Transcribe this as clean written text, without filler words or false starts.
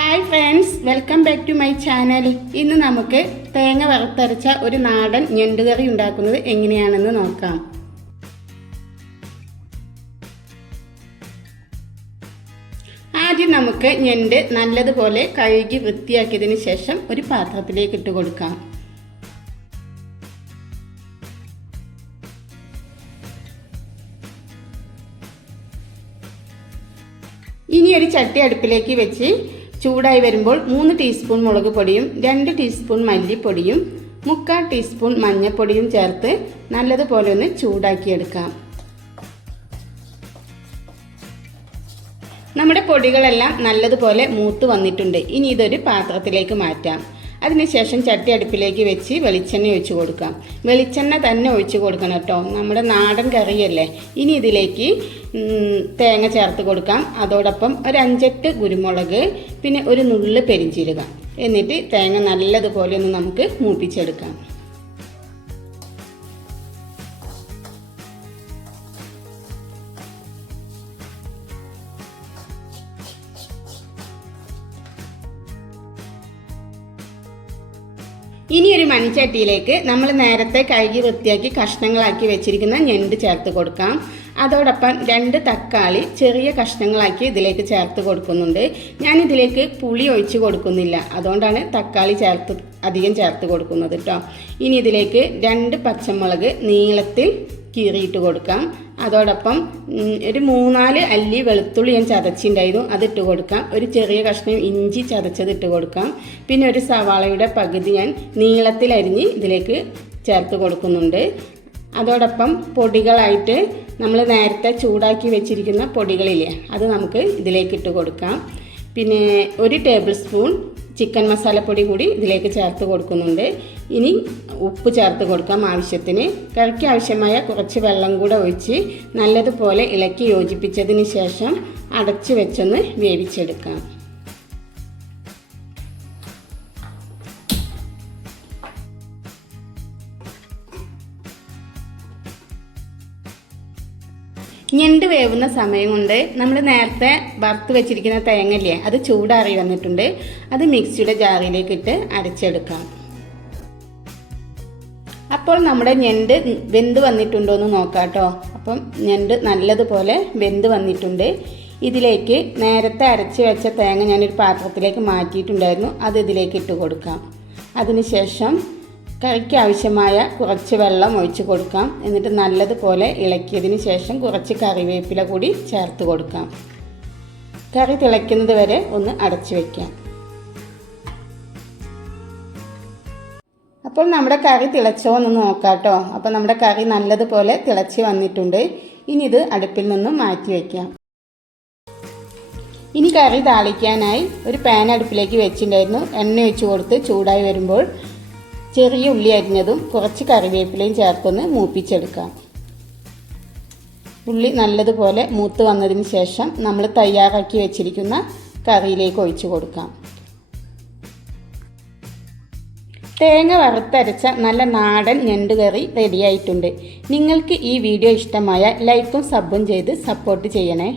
Hi friends, welcome back to my channel. ഇന്ന് നമുക്ക് തേങ്ങ വറുത്തരച്ച ഒരു നാടൻ ഞണ്ടുകറി ഉണ്ടാക്കുന്നത് എങ്ങനെയാണെന്ന് നോക്കാം. ആദ്യം നമുക്ക് ഞണ്ട് നല്ലതുപോലെ കഴുകി വൃത്തിയാക്കിയതിന് ശേഷം ഒരു പാത്രത്തിലേക്ക് ഇട്ട് കൊടുക്കാം. ഇനി ഒരു ചട്ടി അടുപ്പിലേക്ക് വെച്ച് ചൂടായി വരുമ്പോൾ 3 ടീസ്പൂൺ മുളക് പൊടിയും 2 ടീസ്പൂൺ മല്ലിപ്പൊടിയും 3/4 ടീസ്പൂൺ മഞ്ഞൾപ്പൊടിയും ചേർത്ത് നല്ലതുപോലെ ഒന്ന് ചൂടാക്കിയെടുക്കാം. നമ്മുടെ പൊടികളെല്ലാം നല്ലതുപോലെ മൂത്ത് വന്നിട്ടുണ്ട്. ഇനി ഇതൊരു പാത്രത്തിലേക്ക് മാറ്റാം. അതിനുശേഷം ചട്ടി അടുപ്പിലേക്ക് വെച്ച് വെളിച്ചെണ്ണ ഒഴിച്ച് കൊടുക്കാം. വെളിച്ചെണ്ണ തന്നെ ഒഴിച്ച് കൊടുക്കണം കേട്ടോ, നമ്മുടെ നാടൻ കറിയല്ലേ. ഇനി ഇതിലേക്ക് തേങ്ങ ചേർത്ത് കൊടുക്കാം. അതോടൊപ്പം ഒരു 5-8 കുരുമുളക്, പിന്നെ ഒരു നുള്ള് പെരിഞ്ചീരകം. എന്നിട്ട് തേങ്ങ നല്ലതുപോലെ ഒന്ന് നമുക്ക് മൂപ്പിച്ചെടുക്കാം. ഇനി ഒരു മൺചട്ടിയിലേക്ക് നമ്മൾ നേരത്തെ കഴുകി വൃത്തിയാക്കി കഷ്ണങ്ങളാക്കി വെച്ചിരിക്കുന്ന ഞണ്ട് ചേർത്ത് കൊടുക്കാം. അതോടൊപ്പം 2 തക്കാളി ചെറിയ കഷ്ണങ്ങളാക്കി ഇതിലേക്ക് ചേർത്ത് കൊടുക്കുന്നുണ്ട്. ഞാൻ ഇതിലേക്ക് പുളി ഒഴിച്ച് കൊടുക്കുന്നില്ല, അതുകൊണ്ടാണ് തക്കാളി അധികം ചേർത്ത് കൊടുക്കുന്നത് കേട്ടോ. ഇനി ഇതിലേക്ക് 2 പച്ചമുളക് നീളത്തിൽ കീറിയിട്ട് കൊടുക്കാം. അതോടൊപ്പം ഒരു 3-4 അല്ലി വെളുത്തുള്ളി ഞാൻ ചതച്ചിട്ടുണ്ടായിരുന്നു, അതിട്ട് കൊടുക്കാം. ഒരു ചെറിയ കഷ്ണം ഇഞ്ചി ചതച്ചത് ഇട്ട് കൊടുക്കാം. പിന്നെ ഒരു സവാളയുടെ പകുതി ഞാൻ നീളത്തിൽ അരിഞ്ഞ് ഇതിലേക്ക് ചേർത്ത് കൊടുക്കുന്നുണ്ട്. അതോടൊപ്പം പൊടികളായിട്ട് നമ്മൾ നേരത്തെ ചൂടാക്കി വെച്ചിരിക്കുന്ന പൊടികളില്ലേ, അത് നമുക്ക് ഇതിലേക്ക് ഇട്ട് കൊടുക്കാം. പിന്നെ 1 ടേബിൾ സ്പൂൺ ചിക്കൻ മസാലപ്പൊടി കൂടി ഇതിലേക്ക് ചേർത്ത് കൊടുക്കുന്നുണ്ട്. ഇനി ഉപ്പ് ചേർത്ത് കൊടുക്കാം ആവശ്യത്തിന്. കറിക്ക് ആവശ്യമായ കുറച്ച് വെള്ളം കൂടെ ഒഴിച്ച് നല്ലതുപോലെ ഇളക്കി യോജിപ്പിച്ചതിന് ശേഷം അടച്ച് വെച്ചൊന്ന് വേവിച്ചെടുക്കാം. ഞണ്ട് വേവുന്ന സമയം കൊണ്ട് നമ്മൾ നേരത്തെ വറുത്ത് വെച്ചിരിക്കുന്ന തേങ്ങയില്ലേ, അത് ചൂടാറി വന്നിട്ടുണ്ട്. അത് മിക്സിയുടെ ജാറിലേക്ക് ഇട്ട് അരച്ചെടുക്കാം. അപ്പോൾ നമ്മുടെ ഞണ്ട് വെന്ത് വന്നിട്ടുണ്ടോ എന്ന് നോക്കാം കേട്ടോ. അപ്പം ഞണ്ട് നല്ലതുപോലെ വെന്ത് വന്നിട്ടുണ്ട്. ഇതിലേക്ക് നേരത്തെ അരച്ച് വെച്ച തേങ്ങ ഞാനൊരു പാത്രത്തിലേക്ക് മാറ്റിയിട്ടുണ്ടായിരുന്നു, അത് ഇതിലേക്ക് ഇട്ട് കൊടുക്കാം. അതിനുശേഷം കറിക്ക് ആവശ്യമായ കുറച്ച് വെള്ളം ഒഴിച്ച് കൊടുക്കാം. എന്നിട്ട് നല്ലതുപോലെ ഇളക്കിയതിന് ശേഷം കുറച്ച് കറിവേപ്പില കൂടി ചേർത്ത് കൊടുക്കാം. കറി തിളയ്ക്കുന്നത് വരെ ഒന്ന് അടച്ചു വയ്ക്കാം. അപ്പോൾ നമ്മുടെ കറി തിളച്ചോ എന്ന് നോക്കാം കേട്ടോ. അപ്പോൾ നമ്മുടെ കറി നല്ലതുപോലെ തിളച്ച് വന്നിട്ടുണ്ട്. ഇനി ഇത് അടുപ്പിൽ നിന്നും മാറ്റി വയ്ക്കാം. ഇനി കറി താളിക്കാനായി ഒരു പാൻ അടുപ്പിലേക്ക് വെച്ചിട്ടുണ്ടായിരുന്നു. എണ്ണ ഒഴിച്ച് കൊടുത്ത് ചൂടായി വരുമ്പോൾ ചെറിയ ഉള്ളി അരിഞ്ഞതും കുറച്ച് കറിവേപ്പിലയും ചേർത്തൊന്ന് മൂപ്പിച്ചെടുക്കാം. ഉള്ളി നല്ലതുപോലെ മൂത്ത് വന്നതിന് ശേഷം നമ്മൾ തയ്യാറാക്കി വെച്ചിരിക്കുന്ന കറിയിലേക്ക് ഒഴിച്ചു കൊടുക്കാം. തേങ്ങ വറുത്തരച്ച നല്ല നാടൻ ഞണ്ട് കറി റെഡിയായിട്ടുണ്ട്. നിങ്ങൾക്ക് ഈ വീഡിയോ ഇഷ്ടമായ ലൈക്കും സബും ചെയ്ത് സപ്പോർട്ട് ചെയ്യണേ.